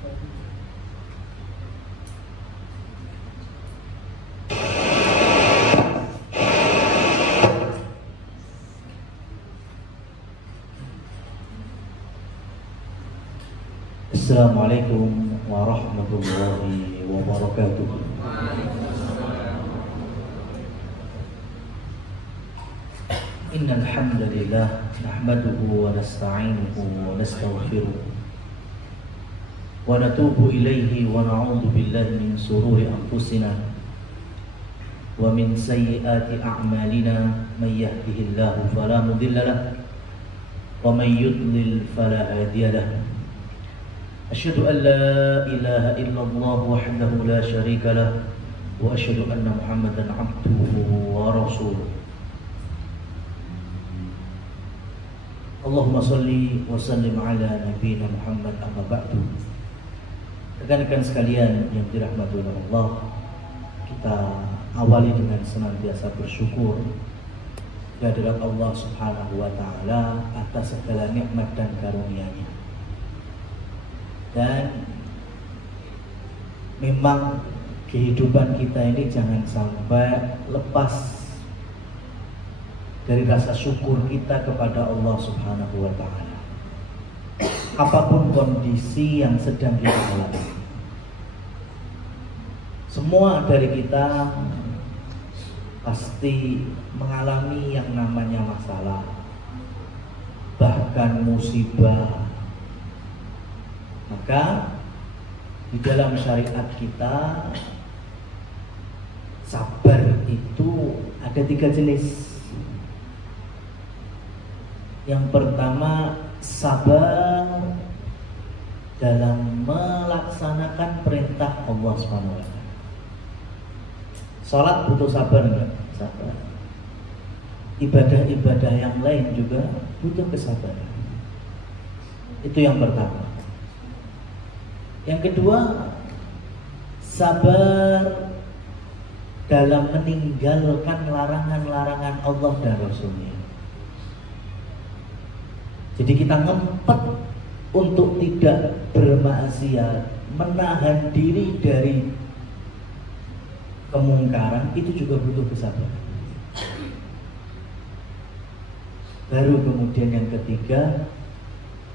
Assalamualaikum warahmatullahi wabarakatuh. Innal hamdalillah nahmaduhu wa nasta'inuhu wa nastaghfiruh wa natubu ilayhi wa na'udzu billahi min shururi anfusina wa min sayyiati a'malina may yahdihillahu fala mudilla lahu wa may yudlil fala hadiya lahu. Asyhadu an la ilaha illallah wahdahu la syarika lah wa asyhadu anna Muhammadan abduhu wa rasuluh. Allahumma salli wa sallim ala nabiyyina Muhammad amma ba'du. Rekan-rekan sekalian yang dirahmati oleh Allah, kita awali dengan senantiasa bersyukur kehadirat Allah Subhanahu wa taala atas segala nikmat dan karunia-Nya. Dan memang kehidupan kita ini jangan sampai lepas dari rasa syukur kita kepada Allah Subhanahu wa taala. Apapun kondisi yang sedang kita alami, semua dari kita pasti mengalami yang namanya masalah, bahkan musibah. Maka di dalam syariat kita, sabar itu ada 3 jenis. Yang pertama, sabar dalam melaksanakan perintah Allah SWT. Salat butuh sabar enggak? Sabar. Ibadah-ibadah yang lain juga butuh kesabaran. Itu yang pertama. Yang kedua, sabar dalam meninggalkan larangan-larangan Allah dan Rasul-Nya. Jadi kita ngempet untuk tidak bermaksiat, menahan diri dari kemungkaran, itu juga butuh kesabaran. Baru kemudian yang ketiga,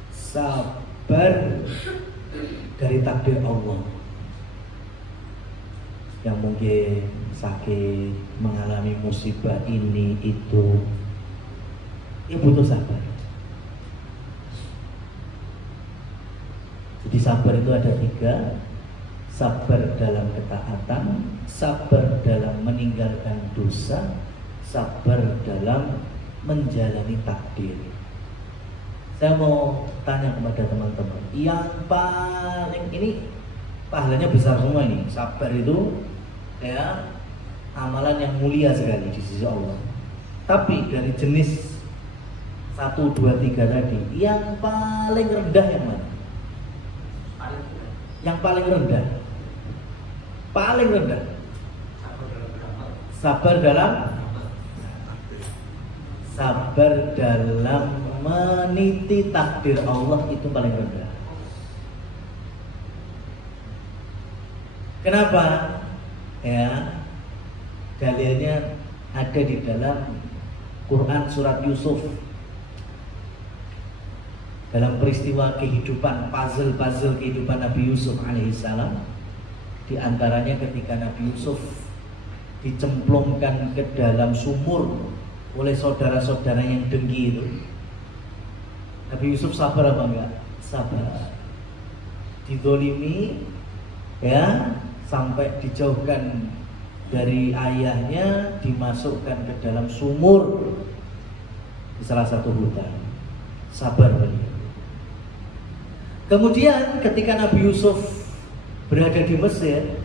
sabar dari takdir Allah. Yang mungkin sakit, mengalami musibah ini itu, ya butuh sabar. Jadi sabar itu ada 3. Sabar dalam ketaatan, sabar dalam meninggalkan dosa, sabar dalam menjalani takdir. Saya mau tanya kepada teman-teman, yang paling ini pahalanya besar semua ini. Sabar itu ya amalan yang mulia sekali di sisi Allah. Tapi dari jenis 1, 2, 3 tadi, yang paling rendah yang mana? Yang paling rendah. Paling rendah. Sabar dalam meniti takdir Allah itu paling rendah. Kenapa? Ya, dalilnya ada di dalam Quran surat Yusuf. Dalam peristiwa kehidupan, puzzle kehidupan Nabi Yusuf alaihissalam, di antaranya ketika Nabi Yusuf dicemplungkan ke dalam sumur oleh saudara-saudara yang dengki itu, Nabi Yusuf sabar apa enggak? Sabar. Dizolimi, ya, sampai dijauhkan dari ayahnya, dimasukkan ke dalam sumur di salah satu hutan. Sabar beliau. Kemudian ketika Nabi Yusuf berada di Mesir,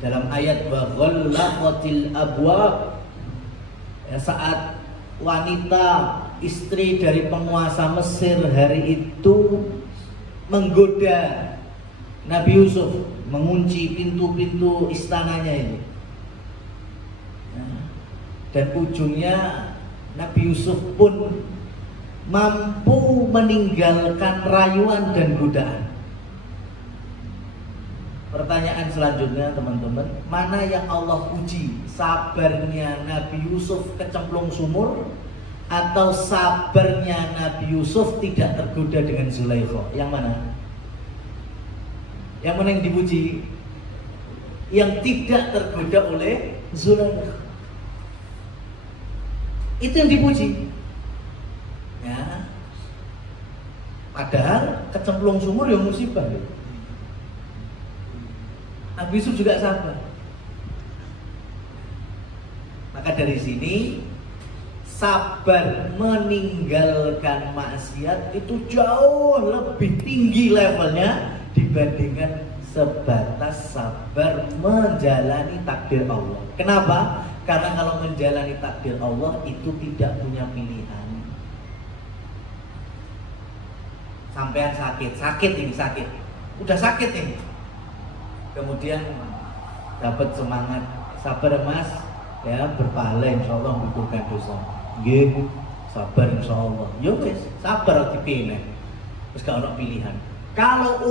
dalam ayat wa ghallaqatil abwab, ya, saat wanita istri dari penguasa Mesir hari itu menggoda Nabi Yusuf, mengunci pintu-pintu istananya ini, dan ujungnya Nabi Yusuf pun mampu meninggalkan rayuan dan godaan. Pertanyaan selanjutnya teman-teman, mana yang Allah puji? Sabarnya Nabi Yusuf kecemplung sumur atau sabarnya Nabi Yusuf tidak tergoda dengan Zulaikha? Yang mana? Yang mana yang dipuji? Yang tidak tergoda oleh Zulaikha. Itu yang dipuji. Ya. Padahal kecemplung sumur ya musibah. Nabi Yusuf juga sabar. Maka dari sini sabar meninggalkan maksiat itu jauh lebih tinggi levelnya dibandingkan sebatas sabar menjalani takdir Allah. Kenapa? Karena kalau menjalani takdir Allah itu tidak punya pilihan. Sampean sakit ini sakit, udah sakit ini. Kemudian dapat semangat, sabar mas, ya berpahala insya Allah menggugurkan dosa. Nggih, sabar insya Allah. Yo wis, sabar dipilih. Terus gak ada pilihan. Kalau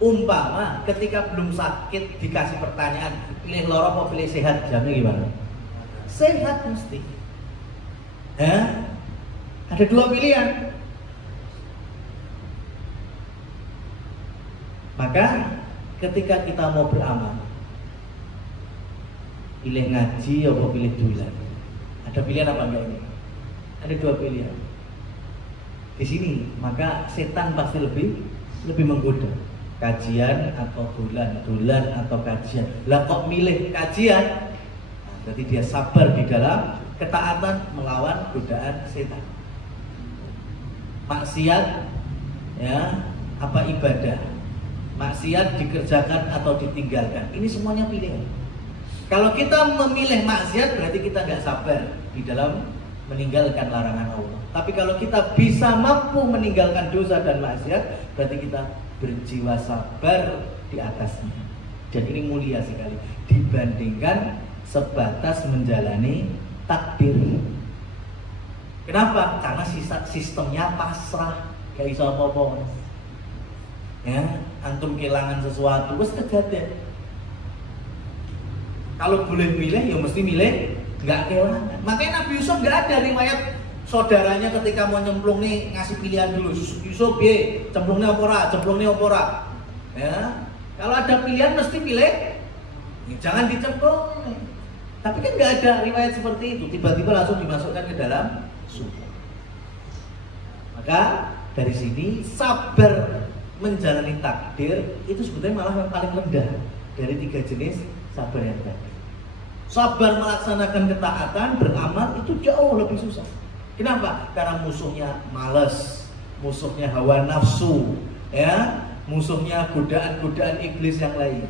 umpama ketika belum sakit dikasih pertanyaan, pilih loro apa pilih sehat, jamnya gimana? Sehat mesti. Ya? Ada dua pilihan. Maka ketika kita mau beramal, pilih ngaji atau pilih dulan, ada pilihan apa enggak ini? Ada dua pilihan. Di sini maka setan pasti lebih menggoda. Kajian atau dulan atau kajian. Lah kok milih kajian? Nah, berarti dia sabar di dalam ketaatan melawan godaan setan. Maksiat, ya, apa ibadah? Maksiat dikerjakan atau ditinggalkan. Ini semuanya pilihan. Kalau kita memilih maksiat berarti kita nggak sabar di dalam meninggalkan larangan Allah. Tapi kalau kita bisa mampu meninggalkan dosa dan maksiat, berarti kita berjiwa sabar di atasnya. Dan ini mulia sekali dibandingkan sebatas menjalani takdir. Kenapa? Karena sistemnya pasrah, gak iso apa-apa. Ya, antum kehilangan sesuatu, wes kejadian. Kalau boleh milih, ya mesti milih nggak kehilangan. Makanya Nabi Yusuf nggak ada riwayat saudaranya ketika mau nyemplung nih ngasih pilihan dulu. Yusuf, ye, cemplungnya opora. Ya, kalau ada pilihan mesti pilih, ya, jangan dicemplung. Tapi kan nggak ada riwayat seperti itu. Tiba-tiba langsung dimasukkan ke dalam sumur. Maka dari sini sabar menjalani takdir itu sebetulnya malah yang paling rendah dari tiga jenis sabar yang tadi. Sabar melaksanakan ketaatan, beramal itu jauh lebih susah. Kenapa? Karena musuhnya malas, musuhnya hawa nafsu, ya, musuhnya godaan-godaan iblis yang lain.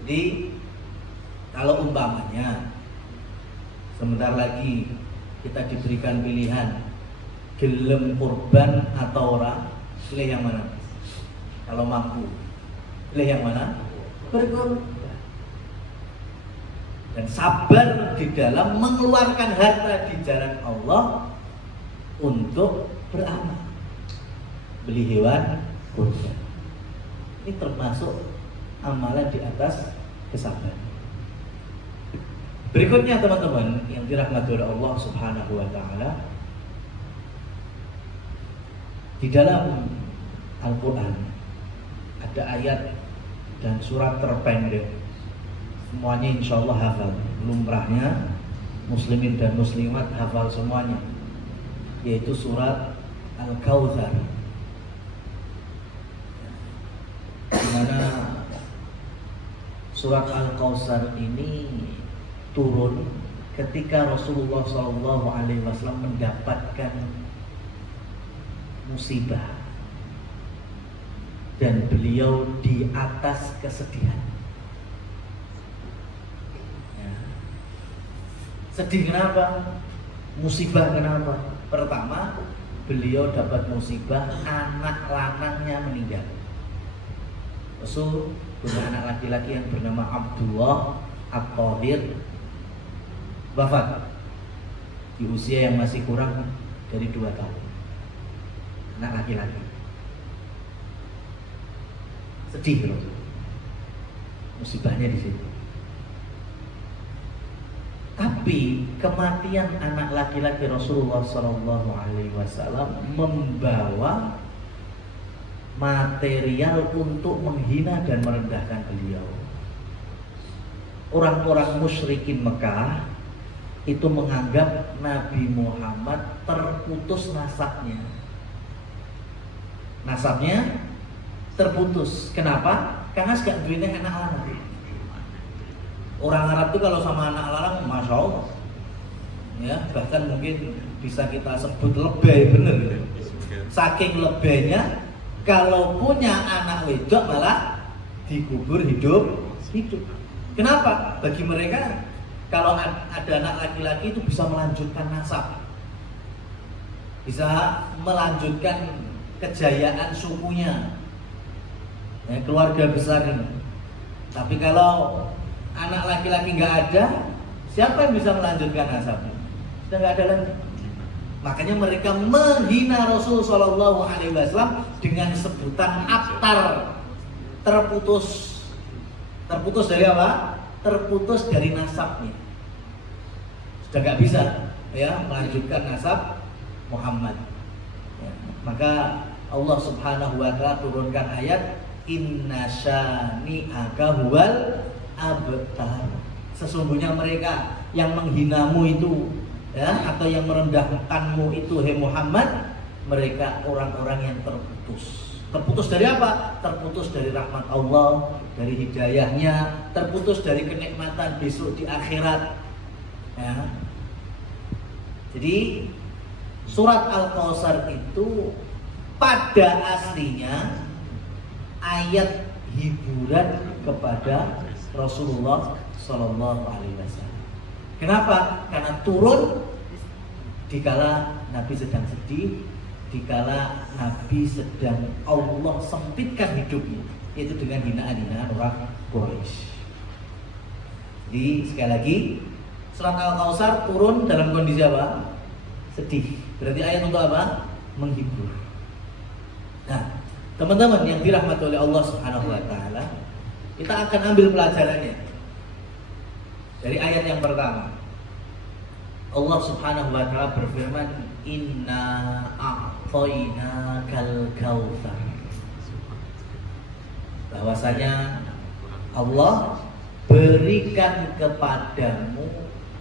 Jadi kalau umpamanya sebentar lagi kita diberikan pilihan gelem kurban atau ora, pilih yang mana? Kalau mampu, pilih yang mana? Berkorban. Dan sabar di dalam mengeluarkan harta di jalan Allah untuk beramal, beli hewan kurban. Ini termasuk amalan di atas kesabaran. Berikutnya teman-teman yang dirahmati oleh Allah Subhanahu wa taala, di dalam Al-Quran ada ayat dan surat terpendek, semuanya insya Allah hafal, lumrahnya muslimin dan muslimat hafal semuanya, yaitu surat Al-Kautsar, di mana surat Al-Kautsar ini turun ketika Rasulullah SAW mendapatkan musibah dan beliau di atas kesedihan. Ya. Sedih kenapa? Musibah kenapa? Pertama, beliau dapat musibah anak lanangnya meninggal. Rasul punya anak laki-laki yang bernama Abdullah At-Tahir wafat. di usia yang masih kurang dari 2 tahun, anak laki-laki. Sedih loh, musibahnya di situ. Tapi kematian anak laki-laki Rasulullah SAW membawa material untuk menghina dan merendahkan beliau. Orang-orang musyrikin Mekah itu menganggap Nabi Muhammad terputus nasabnya. Nasabnya terputus. Kenapa? Karena gak duitnya anak lanang. Orang Arab itu kalau sama anak lanang, masya Allah, ya bahkan mungkin bisa kita sebut lebay, bener. Saking lebaynya, kalau punya anak wedok malah dikubur hidup. Kenapa? Bagi mereka, kalau ada anak laki-laki itu bisa melanjutkan nasab, bisa melanjutkan kejayaan sukunya, ya, keluarga besar ini. Tapi kalau anak laki-laki nggak ada, siapa yang bisa melanjutkan nasabnya? Sudah nggak ada lagi. Makanya mereka menghina Rasul Shallallahu Alaihi Wasallam dengan sebutan abtar, terputus. Terputus dari apa? Terputus dari nasabnya. Sudah nggak bisa, ya, melanjutkan nasab Muhammad. Ya, maka Allah Subhanahu Wa Taala turunkan ayat Inna syani'aka huwal abtar. Sesungguhnya mereka yang menghinamu itu, ya, atau yang merendahkanmu itu, hai Muhammad, mereka orang-orang yang terputus. Terputus dari apa? Terputus dari rahmat Allah, dari hidayahnya, terputus dari kenikmatan besok di akhirat, ya. Jadi surat Al-Kautsar itu pada aslinya ayat hiburan kepada Rasulullah Sallallahu Alaihi Wasallam. Kenapa? Karena turun dikala Nabi sedang sedih, dikala Nabi sedang Allah sempitkan hidupnya, yaitu dengan hinaan-hinaan orang Quraisy. Jadi sekali lagi, surat Al-Kautsar turun dalam kondisi apa? Sedih. Berarti ayat untuk apa? Menghibur. Nah, teman-teman yang dirahmati oleh Allah Subhanahu Wa Taala, kita akan ambil pelajarannya dari ayat yang pertama. Allah Subhanahu Wa Taala berfirman, Inna a'tainakal kautsar. Bahwasanya Allah berikan kepadamu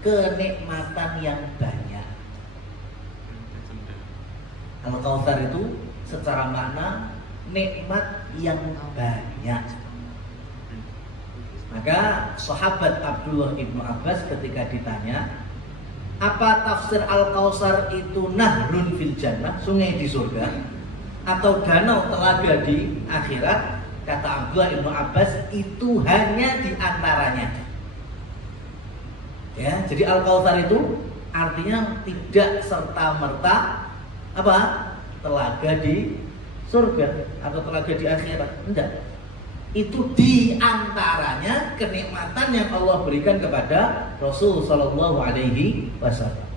kenikmatan yang banyak. Al-Kautsar itu secara makna nikmat yang banyak. Maka sahabat Abdullah ibnu Abbas ketika ditanya, apa tafsir Al-Kautsar itu nahrun fil jannah, sungai di surga, atau danau telaga di akhirat? Kata Abdullah ibnu Abbas, itu hanya di antaranya. Ya, jadi Al-Kautsar itu artinya tidak serta merta apa? Telaga di surga atau telaga di akhirat. Enggak. Itu di antaranya kenikmatan yang Allah berikan kepada Rasul Sallallahu Alaihi Wasallam.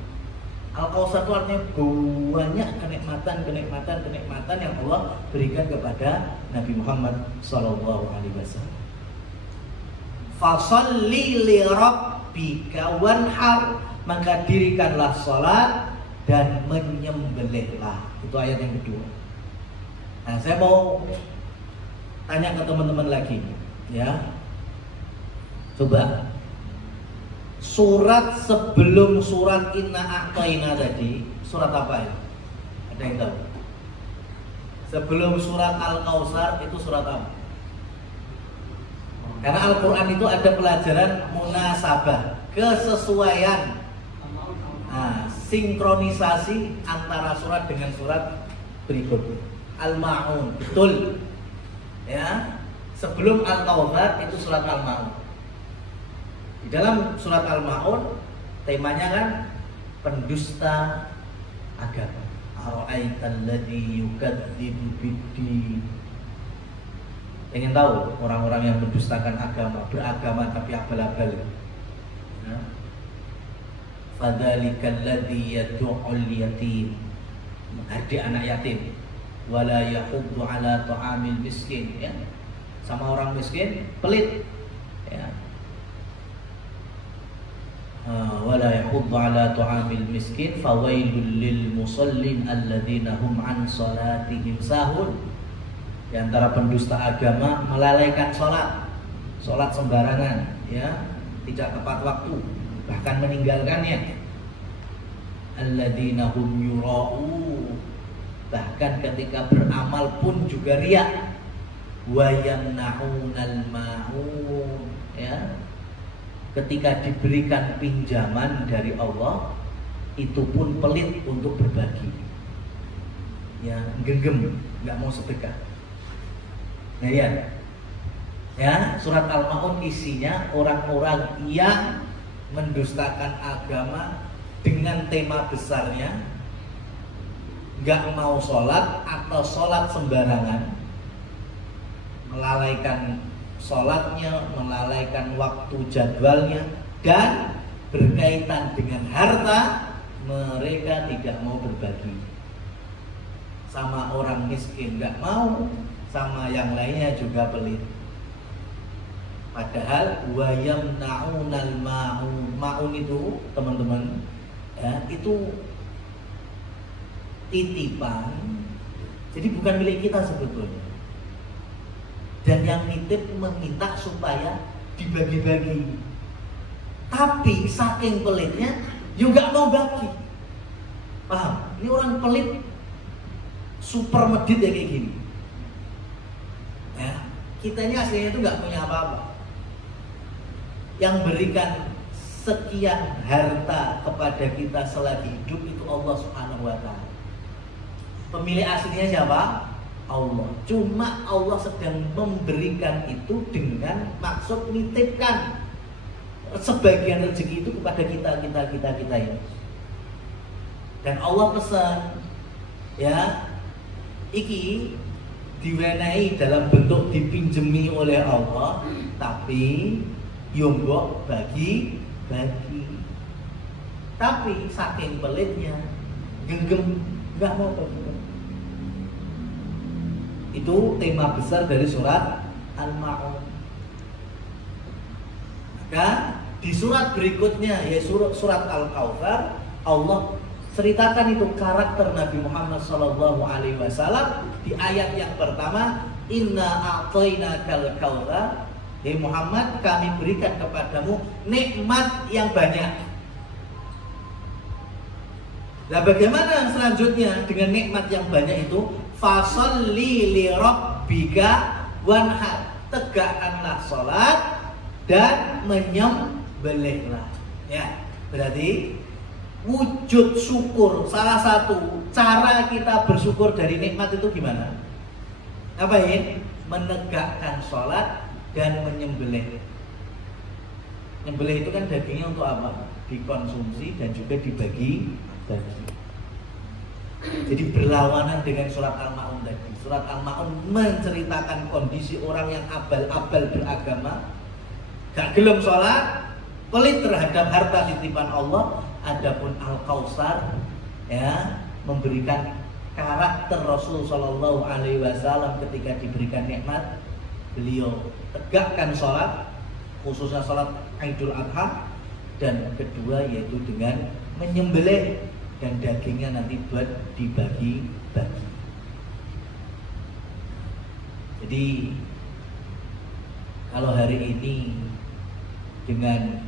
Al-Kautsar itu artinya banyak kenikmatan yang Allah berikan kepada Nabi Muhammad Sallallahu Alaihi Wasallam. Fasalli li rabbika wanhar, maka dirikanlah salat dan menyembelihlah. Itu ayat yang kedua. Nah, saya mau tanya ke teman-teman lagi, ya. Coba surat sebelum surat Inna A'taina tadi, surat apa ya? Ada yang tahu? Sebelum surat Al-Kautsar itu surat apa? Karena Al-Quran itu ada pelajaran munasabah, kesesuaian, sinkronisasi antara surat dengan surat berikutnya. Al-Ma'un, betul. Ya, sebelum Al-Kautsar itu surat Al-Ma'un. Di dalam surat Al-Ma'un temanya kan pendusta agama. Ara'aital ladzi yukadzibu bid-din. Ingin tahu orang-orang yang mendustakan agama, beragama tapi abal-abal. Ya. Fadzalikal ladzi yad'ul yatim, menghardik anak yatim. Wala yahuddu ala ta'amil miskin, ya. Sama orang miskin pelit, ya. Wala yahuddu ala ta'amil miskin fawailul lil musallin alladzina hum an salatihim sahun. Di antara pendusta agama melalaikan sholat sembarangan, ya, tidak tepat waktu, bahkan meninggalkannya. Alladzina hum yura'u, bahkan ketika beramal pun juga riya. Wa yamna'unal ma'un, ya. Ketika diberikan pinjaman dari Allah, itu pun pelit untuk berbagi, ya, genggam, nggak mau sedekah. Nah, ya, surat Al-Ma'un isinya orang-orang yang mendustakan agama dengan tema besarnya nggak mau sholat atau sholat sembarangan, melalaikan sholatnya, melalaikan waktu jadwalnya, dan berkaitan dengan harta, mereka tidak mau berbagi. Sama orang miskin nggak mau, sama yang lainnya juga pelit. Padahal wayam naunal maun itu, teman-teman, ya, itu titipan, jadi bukan milik kita sebetulnya. Dan yang nitip meminta supaya dibagi-bagi, tapi saking pelitnya juga mau bagi. Paham? Ini orang pelit super medit ya kayak gini. Ya, kitanya aslinya itu nggak punya apa-apa. Yang berikan sekian harta kepada kita selagi hidup itu Allah Subhanahu wa Ta'ala. Pemilik aslinya siapa? Allah. Cuma Allah sedang memberikan itu dengan maksud nitipkan sebagian rezeki itu kepada kita ini. Dan Allah pesan, ya, iki diwenehi dalam bentuk dipinjemi oleh Allah, tapi yombok bagi. Tapi saking pelitnya, genggam, nggak mau bagi. Itu tema besar dari surat Al-Ma'un. Maka di surat berikutnya, yaitu surat Al-Kautsar, Allah ceritakan itu karakter Nabi Muhammad SAW di ayat yang pertama, Inna a'tainakal kautsar, hei Muhammad, kami berikan kepadamu nikmat yang banyak. Nah, bagaimana selanjutnya dengan nikmat yang banyak itu? Fasholli li rabbika wanhar, tegakkanlah sholat dan menyembelihlah. Ya, berarti wujud syukur, salah satu cara kita bersyukur dari nikmat itu gimana? Ngapain? Menegakkan sholat dan menyembelih. Menyembelih itu kan dagingnya untuk apa? Dikonsumsi dan juga dibagi-bagi. Jadi berlawanan dengan surat Al-Ma'un tadi. Surat Al-Ma'un menceritakan kondisi orang yang abal-abal beragama, gak gelem sholat, pelit terhadap harta titipan Allah. Adapun Al-Kautsar, ya, memberikan karakter Rasul Shallallahu Alaihi Wasallam ketika diberikan nikmat, beliau tegakkan sholat, khususnya sholat Idul Adha, dan kedua yaitu dengan menyembelih, dan dagingnya nanti buat dibagi-bagi. Jadi kalau hari ini dengan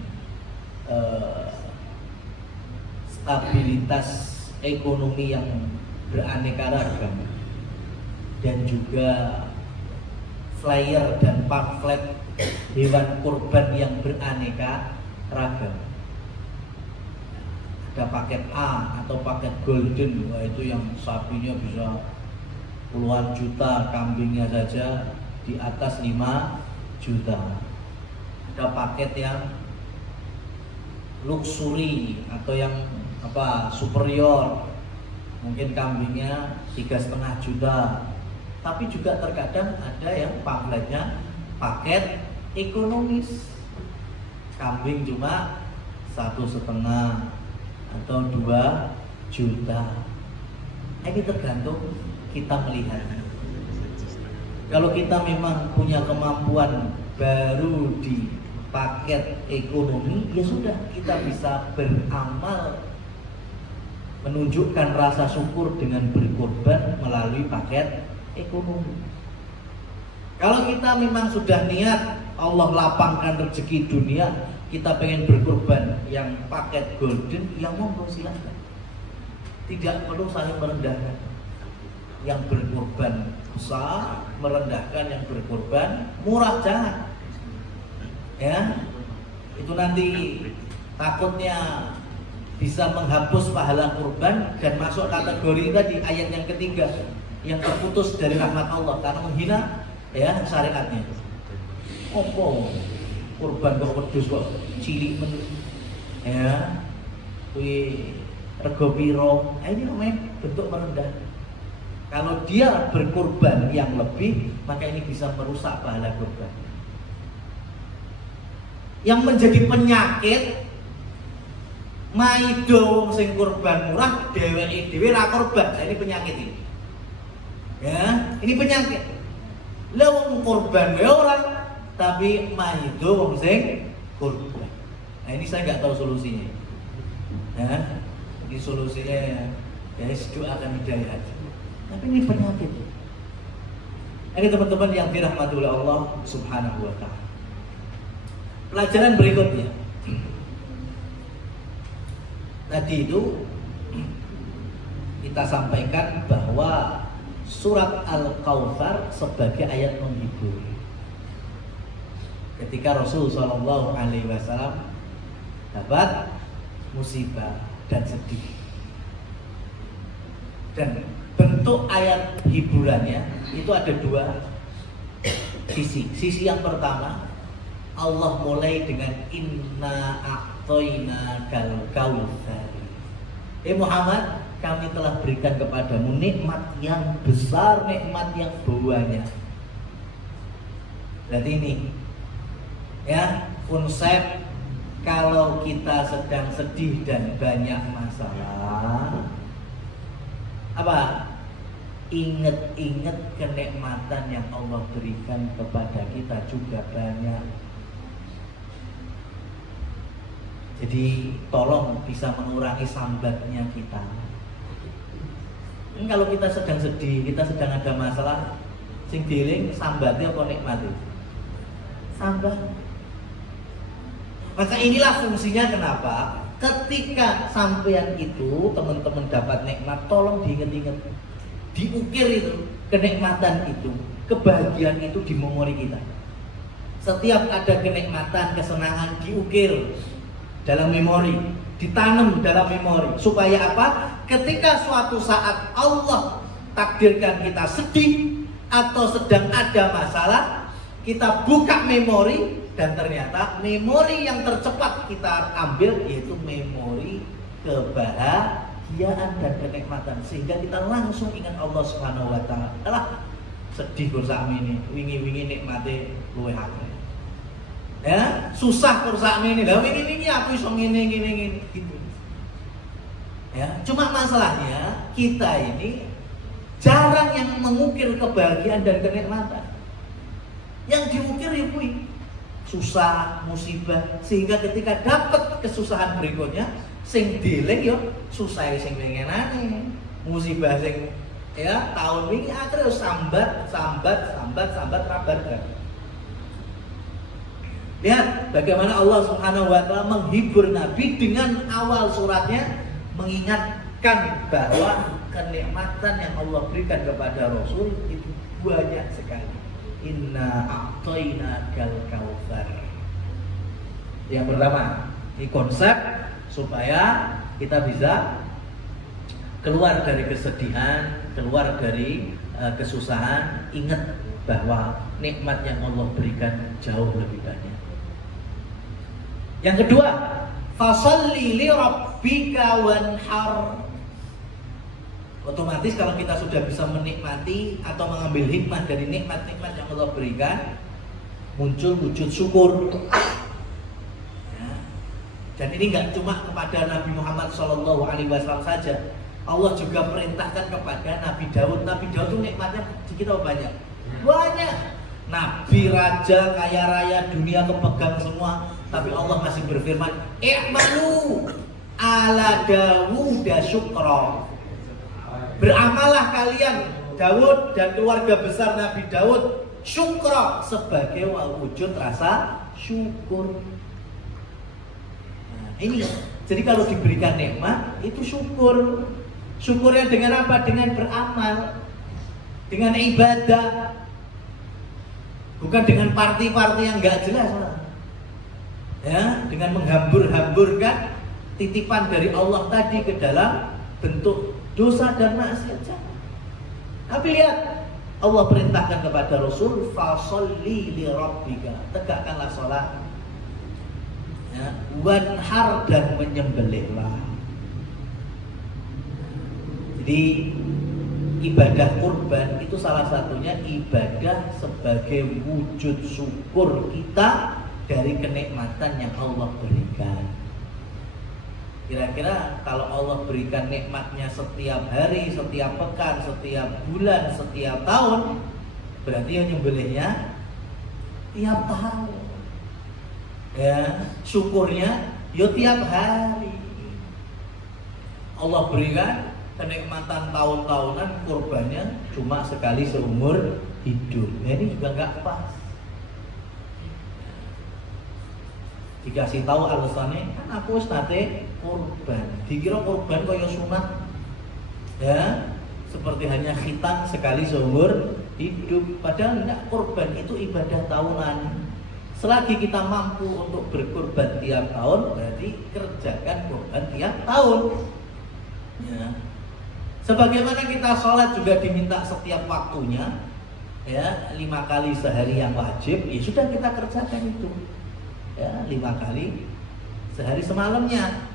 stabilitas ekonomi yang beraneka ragam dan juga flyer dan pamflet hewan kurban yang beraneka ragam, ada paket A atau paket golden, wah itu yang sapinya bisa puluhan juta, kambingnya saja di atas 5 juta. Ada paket yang luxury atau yang superior, mungkin kambingnya 3,5 juta. Tapi juga terkadang ada yang pamfletnya paket ekonomis, kambing cuma 1,5, atau 2 juta. Ini tergantung kita melihat. Kalau kita memang punya kemampuan baru di paket ekonomi, ya sudah, kita bisa beramal menunjukkan rasa syukur dengan berkorban melalui paket ekonomi. Kalau kita memang sudah niat Allah lapangkan rezeki dunia, kita pengen berkorban yang paket golden, yang monggo silahkan. Tidak perlu saling merendahkan. Yang berkorban besar merendahkan yang berkorban murah, jangan. Ya, itu nanti takutnya bisa menghapus pahala kurban dan masuk kategori tadi ayat yang ketiga yang terputus dari rahmat Allah karena menghina ya syariatnya. Opo kurban kok wedhus kok cilik men ya kuwi rego piro. Ini namanya bentuk merendah. Kalau dia berkorban yang lebih, maka ini bisa merusak pahala kurban. Yang menjadi penyakit maido wong sing kurban murah, dheweke dhewe ra kurban. Nah, ini penyakit ini. Ya, ini penyakit. Lah wong kurban ya orang, tapi maido wong sing kurban. Nah, ini saya nggak tahu solusinya. Ya, ini solusinya guys, doakan hidayah aja. Tapi ini penyakit. Ini teman-teman yang dirahmati oleh Allah Subhanahu wa ta'ala. Pelajaran berikutnya. Tadi itu kita sampaikan bahwa surat Al-Kautsar sebagai ayat menghibur. Ketika Rasul Shallallahu Alaihi Wasallam dapat musibah dan sedih, dan bentuk ayat hiburannya itu ada 2 sisi. Sisi yang pertama, Allah mulai dengan inna a'toina kal kautsar. Muhammad, kami telah berikan kepadamu nikmat yang besar, nikmat yang banyak. Berarti ini ya konsep kalau kita sedang sedih dan banyak masalah, apa? Ingat-ingat kenikmatan yang Allah berikan kepada kita juga banyak. Jadi tolong bisa mengurangi sambatnya kita. Ini kalau kita sedang sedih, kita sedang ada masalah, sing dieling sambatnya apa nikmati? Sambat. Maka inilah fungsinya kenapa ketika sampean itu teman-teman dapat nikmat, tolong diingat-ingat, diukir itu kenikmatan itu, kebahagiaan itu di memori kita. Setiap ada kenikmatan, kesenangan diukir dalam memori, ditanam dalam memori, supaya apa? Ketika suatu saat Allah takdirkan kita sedih atau sedang ada masalah, kita buka memori dan ternyata memori yang tercepat kita ambil yaitu memori kebahagiaan dan kenikmatan, sehingga kita langsung ingat Allah Subhanahu wa ta'ala. Alah, sedih kok sakmene, wingi-wingi nikmate luwih akeh. Ya, susah kok sakmene. Lah wingi-wingi aku iso ngene gitu. Ya, cuma masalahnya kita ini jarang yang mengukir kebahagiaan dan kenikmatan. Yang diukir itu susah, musibah, sehingga ketika dapat kesusahan berikutnya sing dieling yo susah sing pengenane, musibah sing ya tahun wingi akhirnya sambat rabar. Lihat bagaimana Allah Subhanahu wa ta'ala menghibur Nabi dengan awal suratnya mengingatkan bahwa kenikmatan yang Allah berikan kepada Rasul itu banyak sekali. Inna a'toina kal kautsar. Yang pertama, ini konsep supaya kita bisa keluar dari kesedihan, keluar dari kesusahan, ingat bahwa nikmat yang Allah berikan jauh lebih banyak. Yang kedua, fasalli li rabbika wanhar. Otomatis kalau kita sudah bisa menikmati atau mengambil hikmah dari nikmat-nikmat yang Allah berikan, muncul wujud syukur. Ya. Dan ini nggak cuma kepada Nabi Muhammad SAW saja. Allah juga perintahkan kepada Nabi Daud. Nabi Daud itu nikmatnya sedikit atau banyak? Banyak. Nabi, raja, kaya raya, dunia kepegang semua. Tapi Allah masih berfirman, "I'malu ala Dawud syukra." Beramalah kalian, Daud dan keluarga besar Nabi Daud, syukra, sebagai wujud rasa syukur. Nah, ini. Jadi kalau diberikan nikmat itu syukur. Syukurnya dengan apa? Dengan beramal, dengan ibadah, bukan dengan party-party yang nggak jelas. Ya, dengan menghambur-hamburkan titipan dari Allah tadi ke dalam bentuk dosa dan maksiat. Tapi lihat, Allah perintahkan kepada Rasul, "Fasholli li rabbika", tegakkanlah salat. Ya, wanhar, dan menyembelihlah. Jadi ibadah kurban itu salah satunya ibadah sebagai wujud syukur kita dari kenikmatan yang Allah berikan. Kira-kira kalau Allah berikan nikmatnya setiap hari, setiap pekan, setiap bulan, setiap tahun, berarti yang nyembelihnya tiap tahun. Ya, syukurnya yo tiap hari. Allah berikan kenikmatan tahun-tahunan, kurbannya cuma sekali seumur hidup. Nah, ini juga nggak pas. Dikasih tahu alasannya, kan aku nate kurban. Dikira kurban kaya sunat, ya, seperti hanya khitan sekali seumur hidup. Padahal enggak, kurban itu ibadah tahunan. Selagi kita mampu untuk berkurban tiap tahun, berarti kerjakan kurban tiap tahun. Ya. Sebagaimana kita sholat juga diminta setiap waktunya, ya, 5 kali sehari yang wajib, ya sudah kita kerjakan itu, ya, 5 kali sehari semalamnya.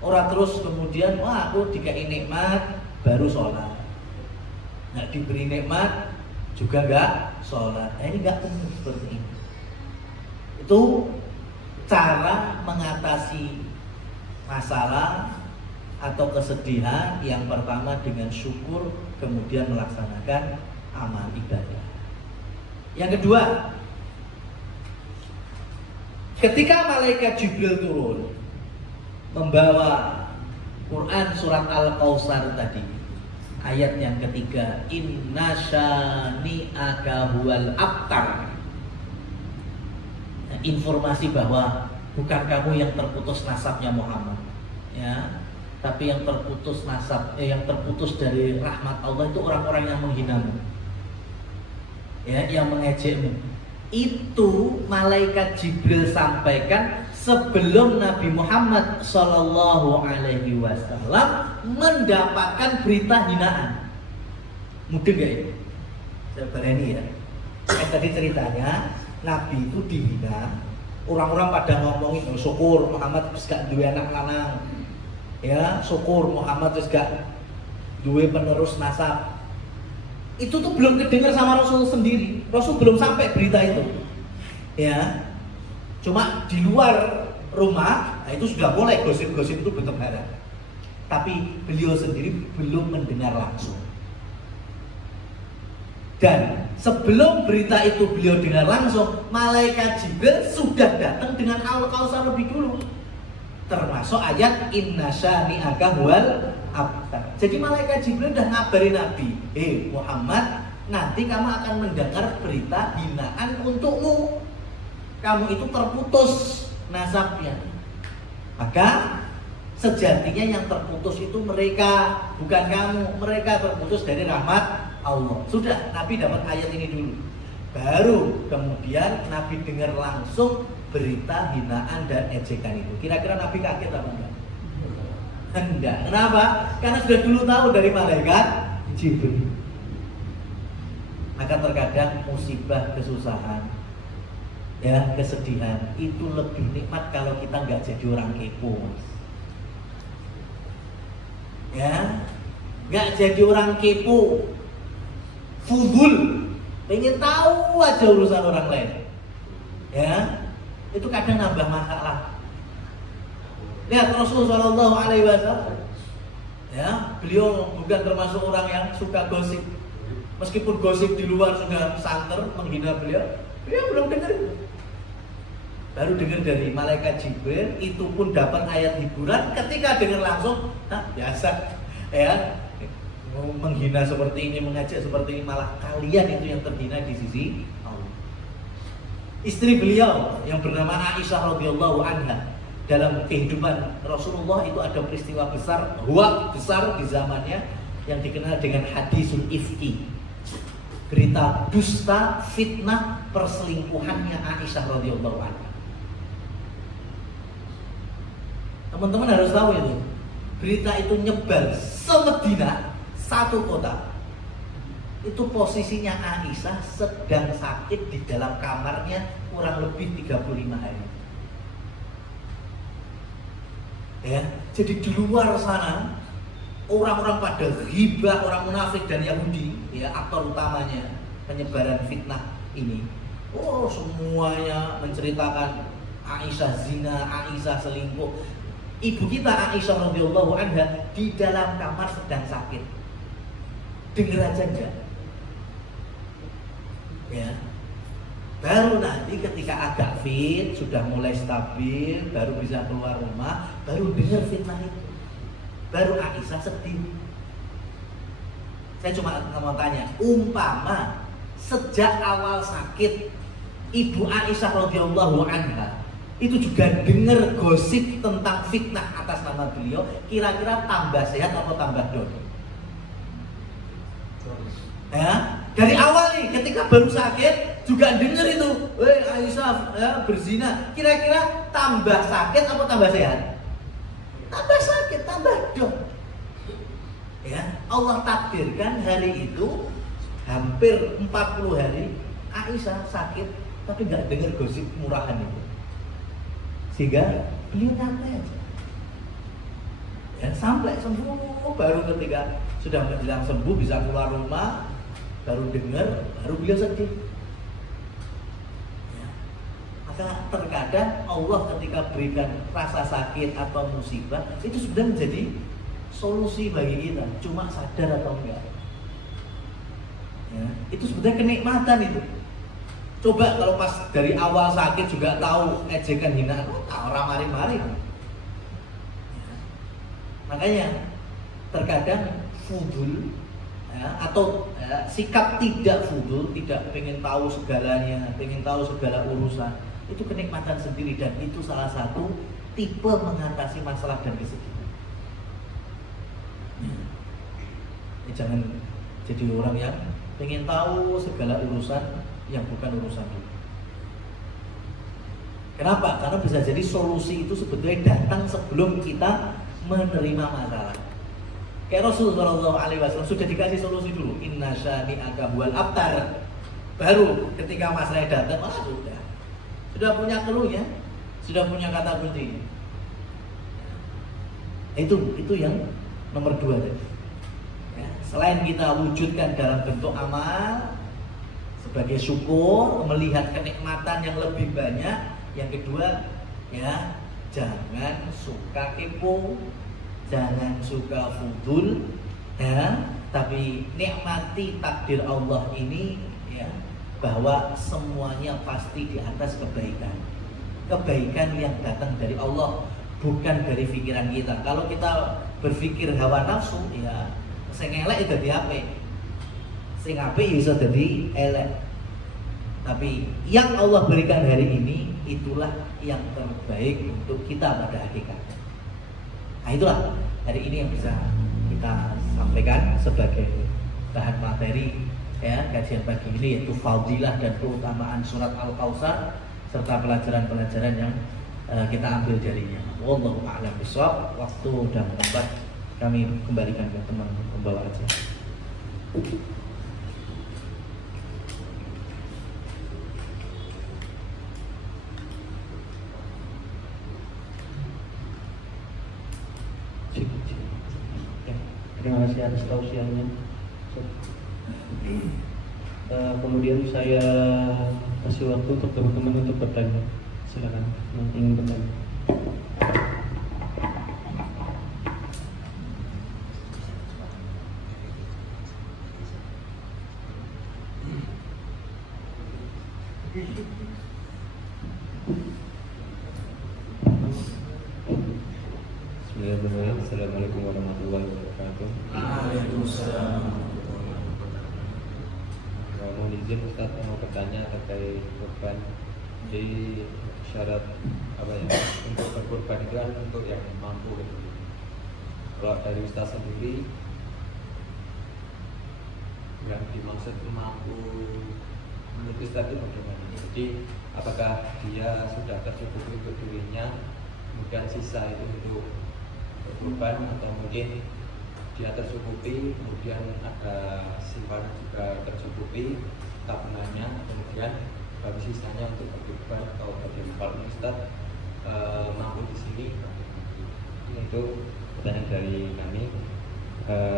Orang terus kemudian, wah aku dikasih nikmat baru sholat, nggak diberi nikmat juga nggak sholat. Nah, ini nggak umum seperti ini. Itu cara mengatasi masalah atau kesedihan. Yang pertama dengan syukur, kemudian melaksanakan amal ibadah. Yang kedua, ketika malaikat Jibril turun membawa Quran surat Al-Kautsar tadi, ayat yang ketiga, "Inna syani'aka huwal abtar", informasi bahwa bukan kamu yang terputus nasabnya Muhammad, ya, tapi yang terputus nasab, yang terputus dari rahmat Allah itu orang-orang yang menghinamu, ya, yang mengejekmu. Itu malaikat Jibril sampaikan sebelum Nabi Muhammad Sallallahu Alaihi Wasallam mendapatkan berita hinaan. Mudah gak ini? Saya berani ya. Tadi ceritanya Nabi itu dihina, orang-orang pada ngomongin, oh, syukur Muhammad terus gak duwe anak lanang, ya, syukur Muhammad terus gak duwe penerus nasab. Itu tuh belum kedengar sama Rasul sendiri. Rasul belum sampai berita itu, ya. Cuma di luar rumah, nah itu sudah mulai gosip-gosip itu bertebaran. Tapi beliau sendiri belum mendengar langsung. Dan sebelum berita itu beliau dengar langsung, malaikat Jibril sudah datang dengan Al-Kautsar lebih dulu. Termasuk ayat "Inna syani'aka huwal abtar". Jadi malaikat Jibril udah ngabarin Nabi, Muhammad, nanti kamu akan mendengar berita hinaan untukmu. Kamu itu terputus nasabnya. Maka sejatinya yang terputus itu mereka, bukan kamu. Mereka terputus dari rahmat Allah. Sudah, Nabi dapat ayat ini dulu. Baru kemudian Nabi dengar langsung berita hinaan dan ejekan itu. Kira-kira Nabi kaget apa enggak? Enggak. Kenapa? Karena sudah dulu tahu dari malaikat Jibril. Maka terkadang musibah, kesusahan, ya, kesedihan itu lebih nikmat kalau kita nggak jadi orang kepo, ya, nggak jadi orang kepo, fudul, pengen tahu aja urusan orang lain, ya, itu kadang nambah masalah. Lihat Rasulullah Shallallahu Alaihi Wasallam, ya, beliau bukan termasuk orang yang suka gosip. Meskipun gosip di luar sudah santer menghina beliau belum dengar. Baru dengar dari malaikat Jibril, itu pun dapat ayat hiburan. Ketika dengar langsung, biasa, ya, menghina seperti ini, mengajak seperti ini, malah kalian itu yang terhina di sisi Allah. Istri beliau yang bernama Aisyah radhiyallahu anha, dalam kehidupan Rasulullah itu ada peristiwa besar, huwak besar di zamannya yang dikenal dengan hadisul ifki, berita dusta, fitnah, perselingkuhannya Aisyah radhiyallahu anha. Teman-teman harus tahu itu, berita itu nyebar se-Madinah, satu kota. Itu posisinya Aisyah sedang sakit di dalam kamarnya kurang lebih 35 hari. Ya, jadi di luar sana orang-orang pada ghibah, orang munafik dan Yahudi, ya, aktor utamanya penyebaran fitnah ini. Oh, semuanya menceritakan Aisyah zina, Aisyah selingkuh. Ibu kita Aisyah radhiyallahu anha di dalam kamar sedang sakit. Dengar aja enggak? Ya. Baru nanti ketika agak fit, sudah mulai stabil, baru bisa keluar rumah, baru dengar fitnah itu. Baru Aisyah sedih. Saya cuma mau tanya, umpama sejak awal sakit Ibu Aisyah radhiyallahu anha itu juga dengar gosip tentang fitnah atas nama beliau, kira-kira tambah sehat atau tambah down? Ya, dari awal nih, ketika baru sakit juga dengar itu, Aisyah ya, berzina, kira-kira tambah sakit atau tambah sehat? Tambah sakit, tambah down. Ya, Allah takdirkan hari itu hampir 40 hari Aisyah sakit, tapi nggak dengar gosip murahan itu. Sehingga beliau nyantai aja, ya, sampai sembuh. Baru ketika sudah menjelang sembuh bisa keluar rumah, baru dengar, baru beliau sedih. Ya. Maka terkadang Allah ketika berikan rasa sakit atau musibah itu sudah menjadi solusi bagi kita, cuma sadar atau enggak. Ya. Itu sebenarnya kenikmatan itu. Coba kalau pas dari awal sakit juga tahu ejekan hinaan, orang mari-mari. Ya. Makanya terkadang fudul, ya, atau sikap tidak fudul, tidak pengen tahu segalanya, pengen tahu segala urusan, itu kenikmatan sendiri dan itu salah satu tipe mengatasi masalah dan kesedihan. Ya, jangan jadi orang yang pengen tahu segala urusan yang bukan urusan itu. Kenapa? Karena bisa jadi solusi itu sebetulnya datang sebelum kita menerima masalah. Kayak Rasulullah SAW sudah dikasih solusi dulu. Inna syani'aka huwal abtar. Baru ketika masalahnya datang, sudah punya clue-nya, sudah punya kata kunci. Itu yang nomor 2 tadi. Ya, selain kita wujudkan dalam bentuk amal sebagai syukur, melihat kenikmatan yang lebih banyak. Yang kedua, ya, jangan suka kepo, jangan suka fudul, ya, tapi nikmati takdir Allah ini, ya, bahwa semuanya pasti di atas kebaikan. Kebaikan yang datang dari Allah, bukan dari pikiran kita. Kalau kita berpikir hawa nafsu, ya, sing elek itu dadi apik, sing apik iso dadi elek. Tapi yang Allah berikan hari ini, itulah yang terbaik untuk kita pada hakikatnya. Nah, itulah hari ini yang bisa kita sampaikan sebagai bahan materi, ya, kajian pagi ini, yaitu fadilah dan keutamaan surat Al-Kautsar serta pelajaran-pelajaran yang kita ambil darinya. Wallahu a'lam bishawab. Waktu dan tempat kami kembalikan ke teman pembawa aja. Terima kasih atas tausiahnya. Kemudian saya kasih waktu untuk teman-teman untuk bertanya. Silakan yang ingin bertanya. Bismillahirrahmanirrahim. Assalamualaikum warahmatullahi wabarakatuh. Waalaikumsalam. Mohon izin Ustaz, mau bertanya terkait kurban. Jadi syarat apa ya untuk berkurban itu kan untuk yang mampu gitu. Kalau dari Ustaz sendiri yang dimaksud mampu menurut Ustaz itu bagaimana? Jadi apakah dia sudah tercukupi untuk dirinya, kemudian sisa itu untuk berkurban, atau mungkin dia tercukupi kemudian ada simpanan juga tercukupi tabungannya, kemudian baru sisanya untuk berkurban, atau bagaimana? Kalau Ustaz mampu di sini, itu pertanyaan dari kami.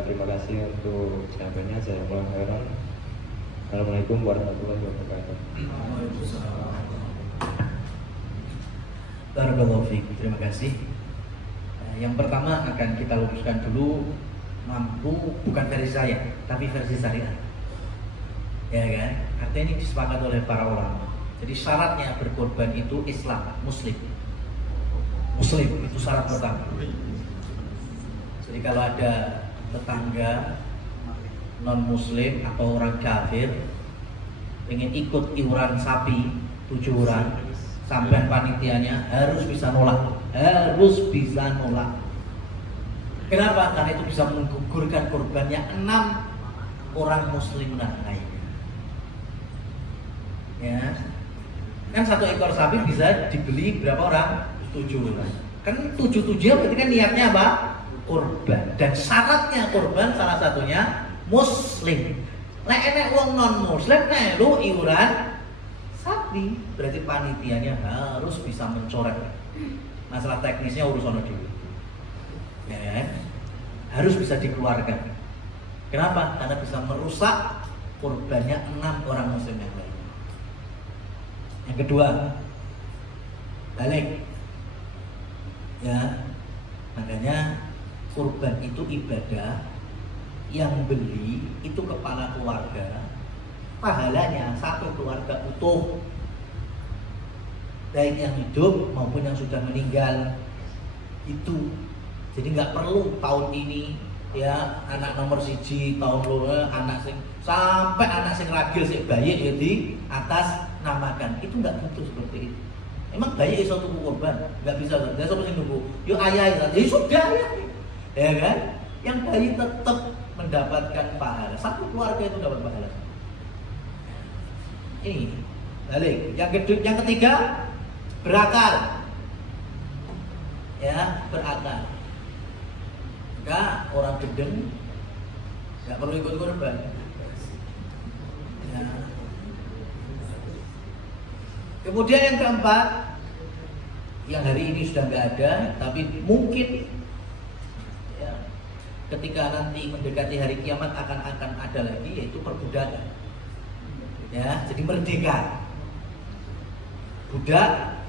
Terima kasih untuk jawabannya. Saya Muhammad Heron. Assalamualaikum warahmatullahi wabarakatuh. Barakallahu fiik. Terima kasih. Yang pertama akan kita luruskan dulu, mampu bukan versi saya, tapi versi syariat. Ya kan? Artinya ini disepakati oleh para ulama. Jadi syaratnya berkorban itu Islam, Muslim. Muslim itu syarat pertama. Jadi kalau ada tetangga non Muslim atau orang kafir ingin ikut iuran sapi 7 orang, sampai panitianya harus bisa nolak. Kenapa? Karena itu bisa menggugurkan korbannya 6 orang Muslim lainnya. Ya, kan 1 ekor sapi bisa dibeli berapa orang? 7 orang. Kan 7 berarti kan niatnya apa? Korban. Dan syaratnya korban salah satunya Muslim. Lek enek wong non Muslim melu iuran sapi, berarti panitianya harus bisa mencoret. Masalah teknisnya urusan dulu. Ya kan? Harus bisa dikeluarkan. Kenapa? Karena bisa merusak korbannya 6 orang Muslim yang lain. Yang kedua, balik. Ya, makanya kurban itu ibadah, yang beli itu kepala keluarga, pahalanya 1 keluarga utuh, baik yang hidup maupun yang sudah meninggal. Itu jadi nggak perlu tahun ini ya anak nomor 1 tahun lalu anak sing sampai anak sing ragil sing bayi ya di atas namakan, itu nggak butuh seperti itu. Emang bayi iso tuku kurban? Nggak bisa. Dia sapa sing nunggu? Yuk ayah ya sudah ya kan? Yang bayi tetap mendapatkan pahala. 1 keluarga itu dapat pahala. Ini balik. Yang ketiga, berakal. Ya, berakal. Enggak, orang gedeng nggak perlu ikut korban. Ya. Kemudian yang keempat, yang hari ini sudah nggak ada, tapi mungkin ya, ketika nanti mendekati hari kiamat akan ada lagi, yaitu perbudakan. Ya, jadi merdeka. Budak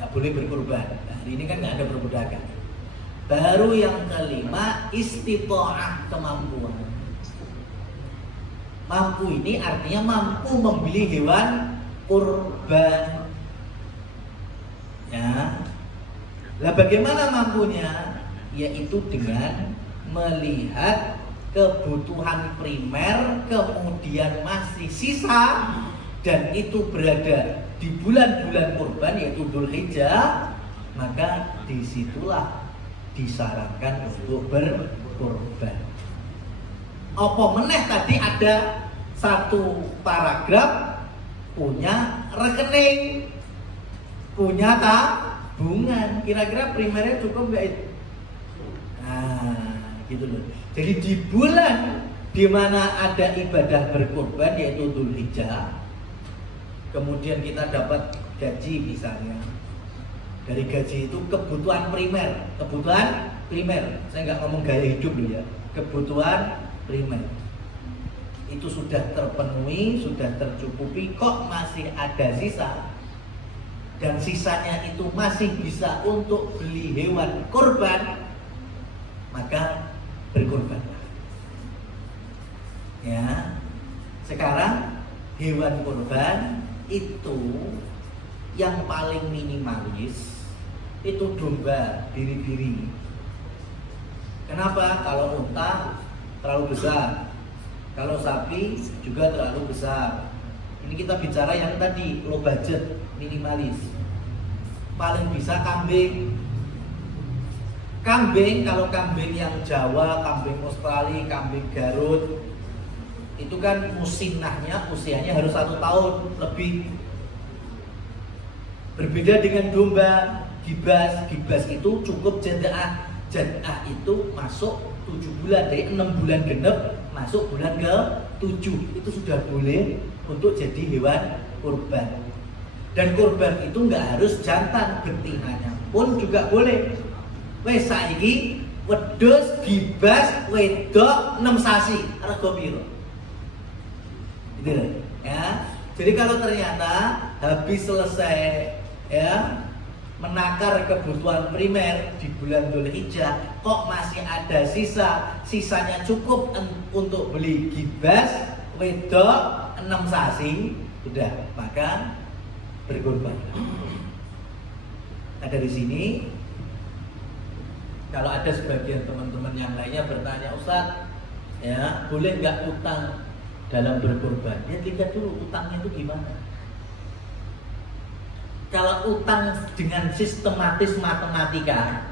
nggak boleh berkorban. Nah, hari ini kan nggak ada perbudakan. Baru yang kelima, istita'ah, kemampuan. Mampu ini artinya mampu membeli hewan kurban. Ya. Lah bagaimana mampunya? Yaitu dengan melihat kebutuhan primer, kemudian masih sisa, dan itu berada di bulan-bulan kurban, yaitu Dzulhijjah, maka disitulah disarankan untuk berkurban. Apa meneh tadi ada 1 paragraf punya rekening, punya tabungan. Kira-kira primernya cukup nggak itu? Nah, gitu loh. Jadi di bulan di mana ada ibadah berkurban, yaitu Dzulhijjah, kemudian kita dapat gaji misalnya. Dari gaji itu kebutuhan primer, saya nggak ngomong gaya hidup loh ya, kebutuhan primer itu sudah terpenuhi, sudah tercukupi, kok masih ada sisa, dan sisanya itu masih bisa untuk beli hewan kurban, maka berkurban. Ya, sekarang hewan kurban itu yang paling minimalis itu domba biri-biri. Kenapa? Kalau unta terlalu besar, kalau sapi juga terlalu besar. Ini kita bicara yang tadi low budget, minimalis. Paling bisa kambing. Kambing, kalau kambing yang Jawa, kambing Australia, kambing Garut, itu kan musinahnya, usianya harus 1 tahun lebih. Berbeda dengan domba gibas. Gibas itu cukup jadaah. Jadaah itu masuk 7 bulan, dari 6 bulan genep masuk bulan ke-7. Itu sudah boleh untuk jadi hewan kurban. Dan kurban itu nggak harus jantan, betinanya pun juga boleh. Wes saiki wedhus gibas wedok 6 sasi rego piro? Gitu ya. Jadi kalau ternyata habis selesai ya menakar kebutuhan primer di bulan Dzulhijjah kok masih ada sisanya cukup untuk beli gibas wedok 6 sasi, udah, maka berkorban. Nah dari sini kalau ada sebagian teman-teman yang lainnya bertanya, Ustaz, ya boleh nggak utang dalam berkorban? Ya lihat dulu utangnya itu gimana. Kalau utang dengan sistematis matematika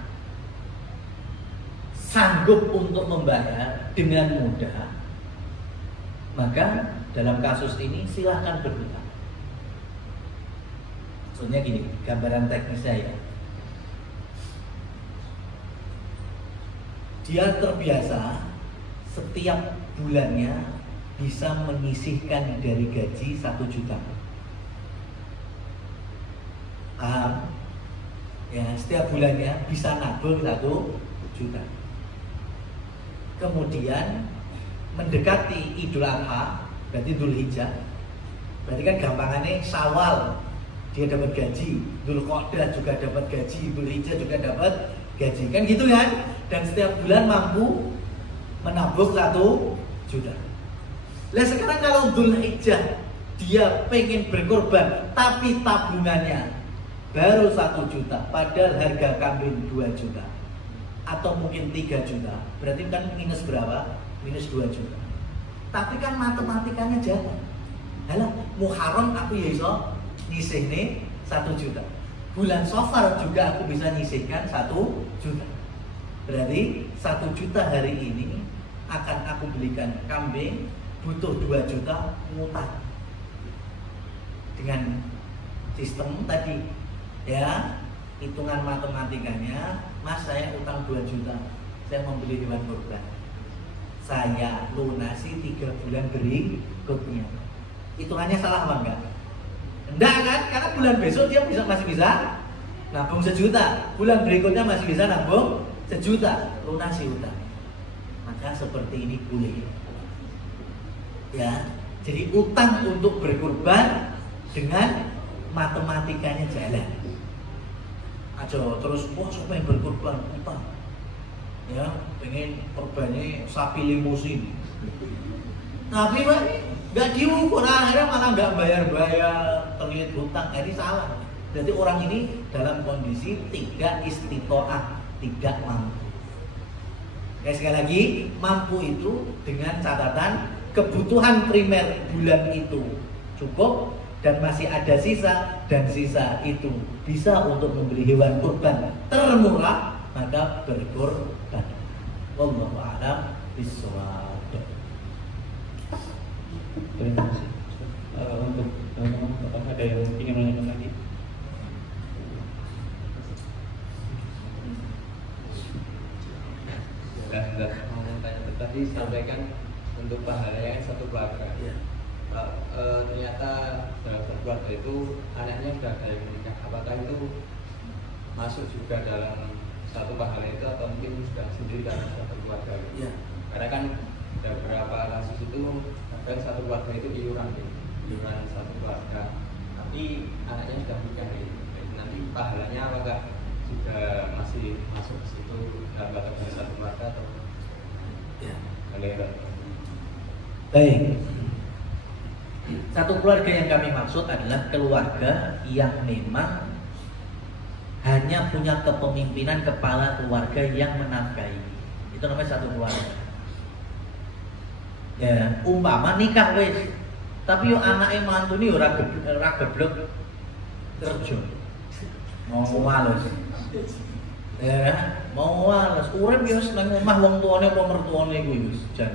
sanggup untuk membayar dengan mudah, maka dalam kasus ini silahkan berutang. Maksudnya gini, gambaran teknisnya ya. Dia terbiasa setiap bulannya bisa menyisihkan dari gaji 1 juta. Paham? Ya, setiap bulannya bisa nabung 1 juta. Kemudian mendekati Idul Adha, berarti Dzulhijjah. Berarti kan gampangannya Syawal dia dapat gaji, Dzulqa'dah juga dapat gaji, Dzulhijjah juga dapat gaji. Kan gitu kan? Dan setiap bulan mampu menabung 1 juta. Lah sekarang kalau Dzulhijjah dia pengen berkorban tapi tabungannya baru 1 juta, padahal harga kambing 2 juta atau mungkin 3 juta, berarti kan minus berapa? Minus 2 juta. Tapi kan matematikanya jalan. Halah, Muharram aku ya iso nyisihne 1 juta. Bulan Safar juga aku bisa nyisihkan 1 juta. Berarti 1 juta hari ini akan aku belikan kambing, butuh 2 juta ngutang. Dengan sistem tadi ya, hitungan matematikanya, Mas saya utang 2 juta, saya membeli hewan kurban, saya lunasi 3 bulan berikutnya. Hitungannya salah apa enggak? Enggak kan? Karena bulan besok dia masih bisa nabung 1 juta, bulan berikutnya masih bisa nabung 1 juta, lunasi utang. Maka seperti ini boleh ya. Jadi utang untuk berkurban dengan matematikanya jalan aja. Terus wah siapa yang berkorban utang ya, pengen korbannya sapi limusin, tapi nggak diukur, akhirnya malah nggak bayar terlilit hutang. Jadi salah. Jadi orang ini dalam kondisi tidak istitoah, tidak mampu. Sekali lagi, mampu itu dengan catatan kebutuhan primer bulan itu cukup dan masih ada sisa, dan sisa itu bisa untuk membeli hewan kurban termurah, maka berkurban. Wallahu a'lam bishawab. Terima kasih. Untuk teman-teman, ada yang ingin menanyakan lagi? Dan mau tanya tadi sampaikan untuk pahalanya kan 1 keluarga. Ya. Ternyata dalam 1 keluarga itu anaknya sudah ada yang menikah. Apakah itu masuk juga dalam 1 pahala itu atau mungkin sudah sendiri dalam 1 keluarga? Ya. Karena kan ada beberapa kasus itu bahkan 1 keluarga itu iuran 1 keluarga, tapi anaknya sudah menikah gitu. Nanti pahalanya apakah juga masih masuk ke situ dalam kategori 1 keluarga atau Ya. ada? Baik. Satu keluarga yang kami maksud adalah keluarga yang memang hanya punya kepemimpinan kepala keluarga yang menafkahi. Itu namanya satu keluarga. Ya, umpama nikah wis, tapi yo anake mantune ora geblek kerja. Mau males. Ya, mau males. Urip yo nang omah wong tuane apa mertuane kuwi wis jan.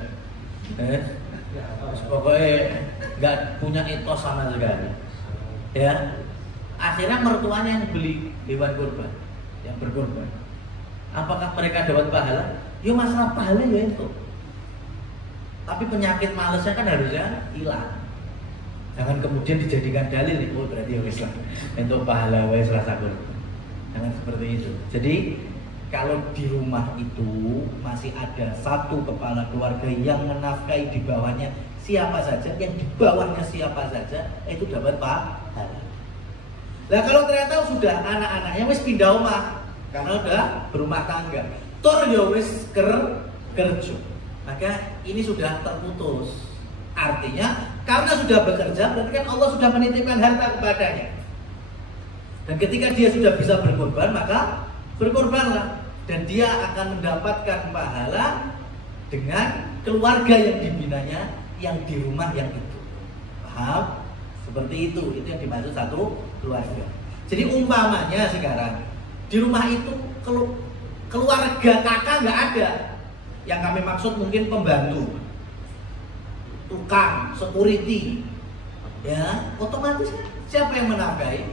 Pokoknya nggak punya etos sama sekali. Ya, akhirnya mertuanya yang beli hewan kurban, yang berkorban. Apakah mereka dapat pahala? Ya masalah pahala ya itu. Tapi penyakit malesnya kan harusnya hilang. Jangan kemudian dijadikan dalil, oh berarti ya wis lah untuk pahala wis rasa kurban. Jangan seperti itu. Jadi kalau di rumah itu masih ada satu kepala keluarga yang menafkahi di bawahnya siapa saja, yang di bawahnya siapa saja, itu dapat pahala. Nah kalau ternyata sudah anak-anaknya wis pindah rumah karena udah berumah tangga, tur ya wis kerja, maka ini sudah terputus. Artinya karena sudah bekerja berarti kan Allah sudah menitipkan harta kepadanya. Dan ketika dia sudah bisa berkorban maka berkorbanlah, dan dia akan mendapatkan pahala dengan keluarga yang dibinanya yang di rumah yang itu. Paham? Seperti itu yang dimaksud satu keluarga. Jadi umpamanya sekarang di rumah itu keluarga kakak nggak ada. Yang kami maksud mungkin pembantu, tukang, security, ya otomatis siapa yang menafkahi?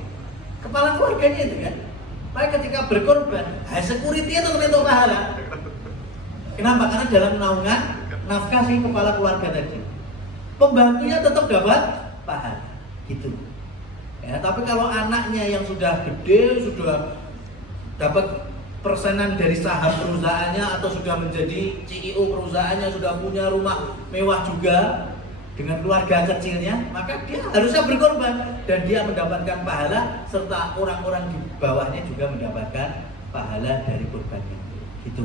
Kepala keluarganya itu kan. Maka ketika berkorban, security itu untuk pahala. Kenapa? Karena dalam naungan nafkah si kepala keluarga tadi, pembantunya tetap dapat pahala. Gitu. Ya, tapi kalau anaknya yang sudah gede, sudah dapat persenan dari saham perusahaannya atau sudah menjadi CEO perusahaannya, sudah punya rumah mewah juga dengan keluarga kecilnya, maka dia harusnya berkorban dan dia mendapatkan pahala serta orang-orang di bawahnya juga mendapatkan pahala dari korbannya. Gitu.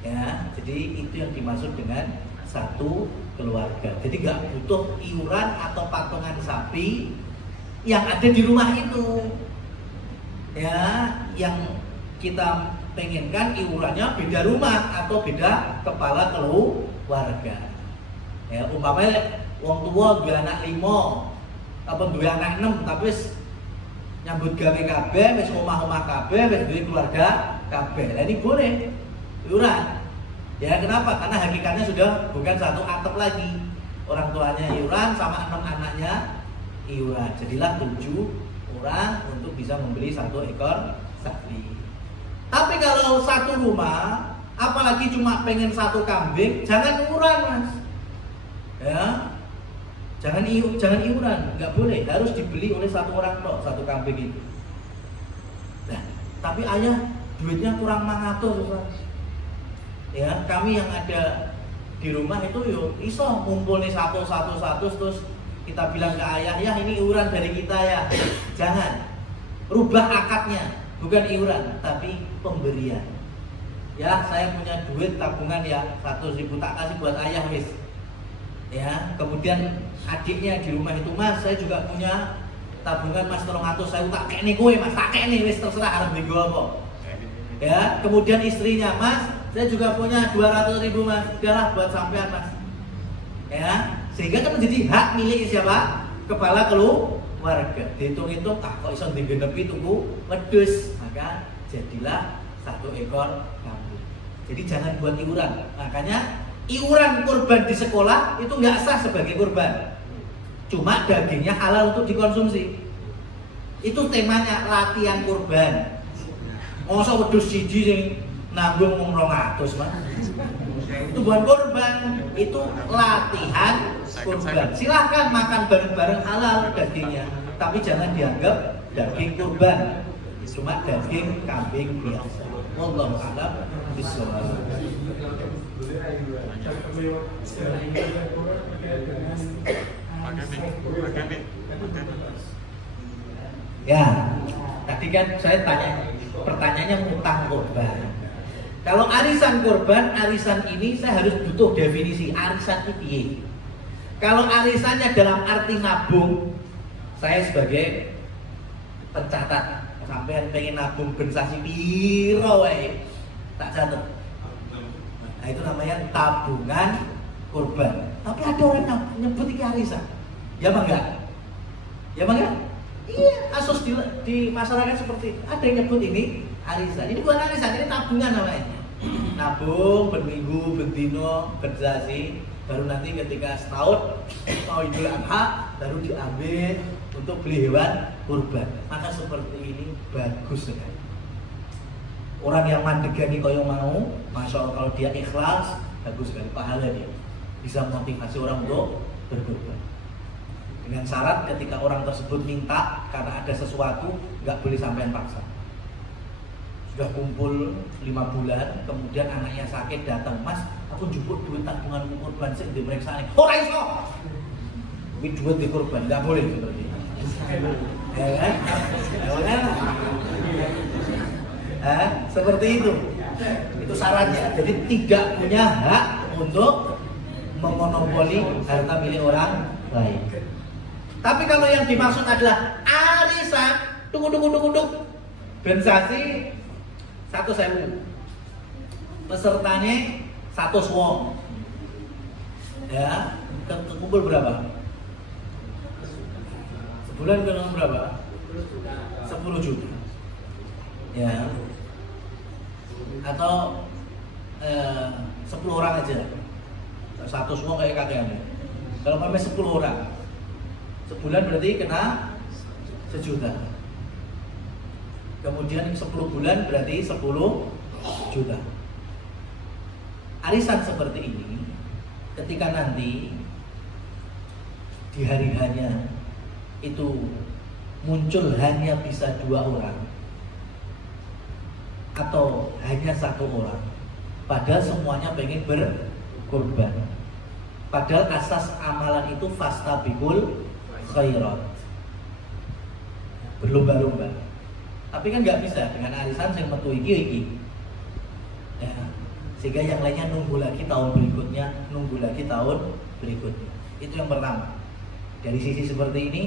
Ya, jadi itu yang dimaksud dengan satu keluarga. Jadi nggak butuh iuran atau patungan sapi yang ada di rumah itu. Ya, yang kita pengenkan iurannya beda rumah atau beda kepala keluarga. Ya, umpamanya wong tua dua anak 5 apa dua anak 6 tapi nyambut gawe kabeh, wis omah-omah kabeh, wis duwe keluarga kabeh. Lah ini boleh iuran. Ya kenapa? Karena hakikatnya sudah bukan satu atap lagi. Orang tuanya iuran sama 6 anaknya iuran. Jadilah 7 orang untuk bisa membeli 1 ekor sapi. Tapi kalau satu rumah, apalagi cuma pengen 1 kambing, jangan iuran mas. Ya, jangan iuran, nggak boleh. Harus dibeli oleh 1 orang tok 1 kambing itu. Nah, tapi ayah duitnya kurang mangatur mas. Ya, kami yang ada di rumah itu yo iso ngumpul nih satu terus kita bilang ke ayah, ya ini iuran dari kita ya. Jangan rubah akadnya, bukan iuran tapi pemberian. Ya, saya punya duit tabungan ya 100.000 tak kasih buat ayah wis. Ya, kemudian adiknya di rumah itu, mas saya juga punya tabungan mas 300 saya tak kene kowe mas, tak kene wis terserah arep nggo apa. Ya, kemudian istrinya, mas saya juga punya 200.000 mas, udahlah buat sampean mas. Ya, sehingga kan menjadi hak milik siapa? Kepala keluarga. Dihitung-hitung, kok iso digenepi tuku wedhus, maka jadilah 1 ekor kambing. Jadi jangan buat iuran. Makanya iuran kurban di sekolah itu nggak sah sebagai kurban. Cuma dagingnya halal untuk dikonsumsi. Itu temanya latihan kurban. Masa wedhus siji sing nanggung wong 200 mas. Itu bukan kurban, itu latihan kurban. Silahkan makan bareng-bareng halal dagingnya, tapi jangan dianggap daging kurban. Cuma daging kambing biasa. Wallahu a'lam bishawab. Ya, tadi kan saya tanya, pertanyaannya utang kurban. Kalau arisan kurban, arisan ini saya harus butuh definisi arisan itu piye. Kalau arisannya dalam arti nabung, saya sebagai pencatat, sampean pengen nabung ben sasi piro wae, tak catat. Nah, itu namanya tabungan kurban. Tapi ada orang nyebut ini arisan. Ya bang enggak? Ya bang enggak? Iya, kasus di masyarakat seperti itu. Ada yang nyebut ini arisan. Ini bukan arisan, ini tabungan namanya. Nabung berminggu, berdino, bersasi, baru nanti ketika setahun mau Idul Adha baru diambil untuk beli hewan kurban. Maka seperti ini bagus sekali. Orang yang mandegani koyo mau, masya Allah, kalau dia ikhlas, bagus sekali pahala dia. Bisa motivasi orang untuk berkurban. Dengan syarat ketika orang tersebut minta karena ada sesuatu, nggak boleh sampai paksa. Sudah kumpul 5 bulan, kemudian anaknya sakit datang, Mas, aku jemput duit tabungan kurban sing dimeriksane. Ora iso. Kuwi duit di kurban, enggak boleh seperti itu. Ya kan? Seperti itu. Itu syaratnya. Jadi tidak punya hak untuk memonopoli harta milik orang lain. Tapi kalau yang dimaksud adalah arisan, tunggu. Bensasi 1.000. Pesertanya 100 wong. Ya, kumpul berapa? Sebulan kena berapa? 10 juta. Ya. Atau 10 orang aja. 100 wong kayak kakeknya. Kalau sampai 10 orang, sebulan berarti kena 1 juta. Kemudian 10 bulan berarti 10 juta. Arisan seperti ini, ketika nanti di hari hanya itu muncul hanya bisa 2 orang atau hanya 1 orang, padahal semuanya pengen berkurban, padahal asas amalan itu fastabiqul khairat, berlomba-lomba. Tapi kan nggak bisa dengan arisan yang metu iki. Ya, sehingga yang lainnya nunggu lagi tahun berikutnya, Itu yang pertama. Dari sisi seperti ini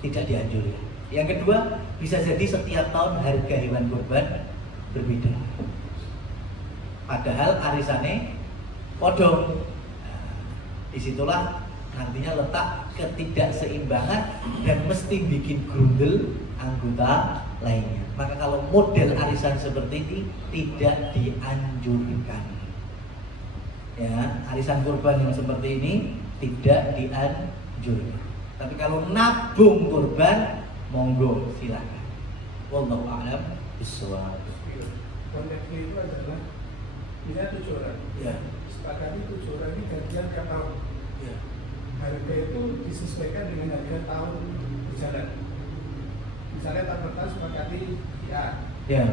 tidak dianjurkan. Yang kedua, bisa jadi setiap tahun harga hewan kurban berbeda. Padahal arisannya podong. Nah, disitulah nantinya letak ketidakseimbangan dan mesti bikin grundel anggota lainnya. Maka kalau model arisan seperti ini tidak dianjurkan. Ya, arisan kurban yang seperti ini tidak dianjurkan. Tapi kalau nabung kurban, monggo silakan. Wallahu a'lam bishawab. Konteksnya itu adalah bila 7 orang. Ya. Sepakati 7 orang ini gantian ke tahun. Ya. Harga itu disesuaikan dengan harga tahun berjalan. Misalnya tahun pertama sepakati A. Ya.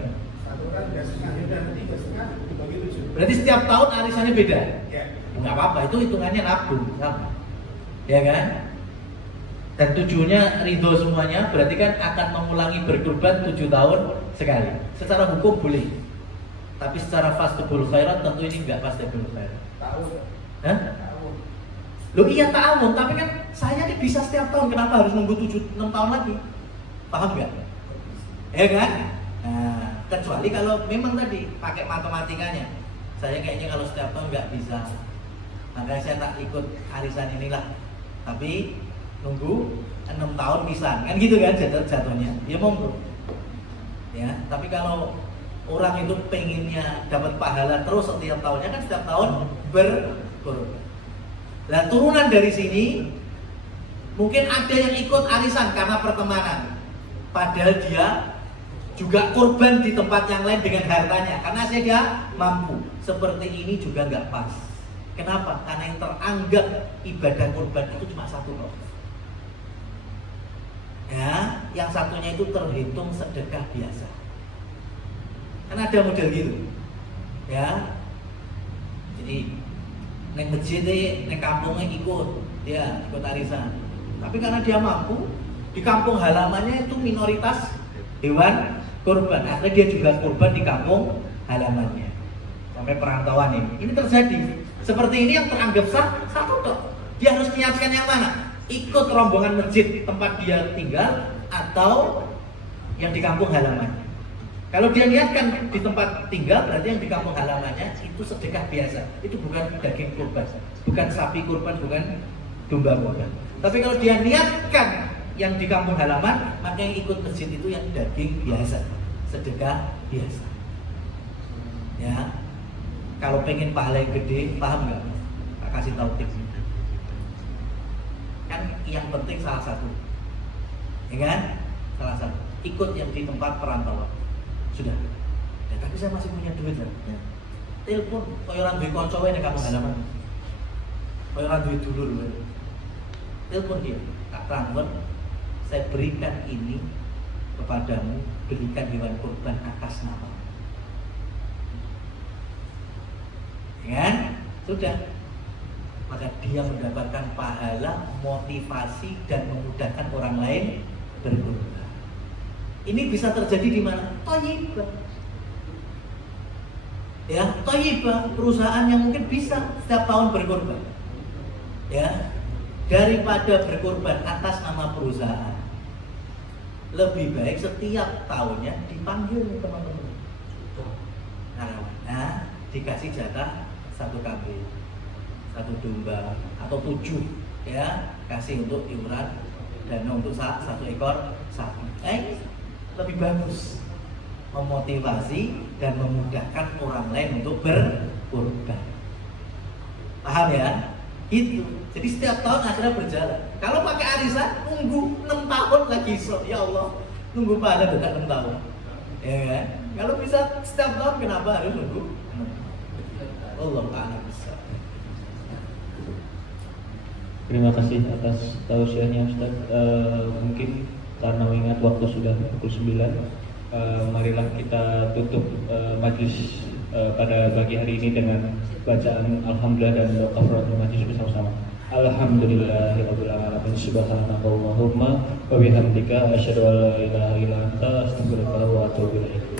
1 orang 3,5, dan 3,5 dibagi 7. Berarti setiap tahun arisannya beda. Ya. Enggak apa-apa, itu hitungannya nabung, sama. Ya kan? Dan tujuannya ridho semuanya, berarti kan akan mengulangi berkurban 7 tahun sekali. Secara hukum boleh. Tapi secara fastabiqul khairat tentu ini enggak fastabiqul khairat. Tahun. Hah? Tahun. Loh iya tahun, tapi kan saya ini bisa setiap tahun, kenapa harus nunggu 6 tahun lagi? Paham nggak? Ya kan? Nah, kecuali kalau memang tadi pakai matematikanya, saya kayaknya kalau setiap tahun nggak bisa, makanya saya tak ikut arisan inilah. Tapi nunggu 6 tahun bisa, kan gitu kan jatuhnya? Ya monggo. Ya, tapi kalau orang itu pengennya dapat pahala terus setiap tahunnya, kan setiap tahun berkurban. Nah, turunan dari sini mungkin ada yang ikut arisan karena pertemanan, padahal dia juga kurban di tempat yang lain dengan hartanya karena dia mampu. Seperti ini juga nggak pas. Kenapa? Karena yang teranggap ibadah kurban itu cuma 1 loh. Ya, yang satunya itu terhitung sedekah biasa. Kan ada model gitu. Ya. Jadi neng masjid neng kampungnya ikut arisan. Tapi karena dia mampu, di kampung halamannya itu minoritas hewan kurban. Akhirnya dia juga kurban di kampung halamannya. Sampai perantauan ini terjadi. Seperti ini yang teranggap sah, 1 tok. Dia harus niatkan yang mana? Ikut rombongan masjid tempat dia tinggal atau yang di kampung halamannya. Kalau dia niatkan di tempat tinggal, berarti yang di kampung halamannya itu sedekah biasa. Itu bukan daging kurban, bukan sapi kurban, bukan domba kurban. Tapi kalau dia niatkan yang di kampung halaman, maka yang ikut masjid itu yang daging biasa, sedekah biasa. Ya, kalau pengen pahala yang gede, paham nggak? Tak kasih tahu tips. Kan yang penting salah satu, ya kan? Salah satu. Ikut yang di tempat perantauan. Sudah. Ya, tapi saya masih punya duit kan? Ya. Telepon, koyoran duit koncowe di kampung halaman. Koyoran duit dulur. Telepon dia, tak transfer. Saya berikan ini kepadamu, berikan hewan kurban atas nama. Ya kan? Sudah. Maka dia mendapatkan pahala, motivasi dan memudahkan orang lain berkurban. Ini bisa terjadi di mana? Thayyibah. Ya, Thayyibah, perusahaan yang mungkin bisa setiap tahun berkorban. Ya, daripada berkorban atas nama perusahaan, lebih baik setiap tahunnya dipanggil teman-teman. Nah, dikasih jatah 1 kambing, 1 domba atau 7, ya, kasih untuk iuran dana untuk 1 ekor sapi. Lebih bagus, memotivasi dan memudahkan orang lain untuk berkorban. Paham ya? Itu. Jadi setiap tahun akhirnya berjalan. Kalau pakai arisan, nunggu 6 tahun lagi so. Ya Allah, nunggu pahala dekat 6 tahun. Ya kan? Kalau bisa setiap tahun, kenapa harus nunggu? Allah Ta'ala bisa. Terima kasih atas tausiahnya Ustaz. Mungkin karena mengingat waktu sudah pukul 9, marilah kita tutup majlis pada pagi hari ini dengan bacaan Alhamdulillah dan doa kafaratul majlis bersama-sama. Alhamdulillahirabbil alamin, subhanakallahumma wa bihamdika asyhadu an la ilaha illa anta astaghfiruka wa atubu ilaik.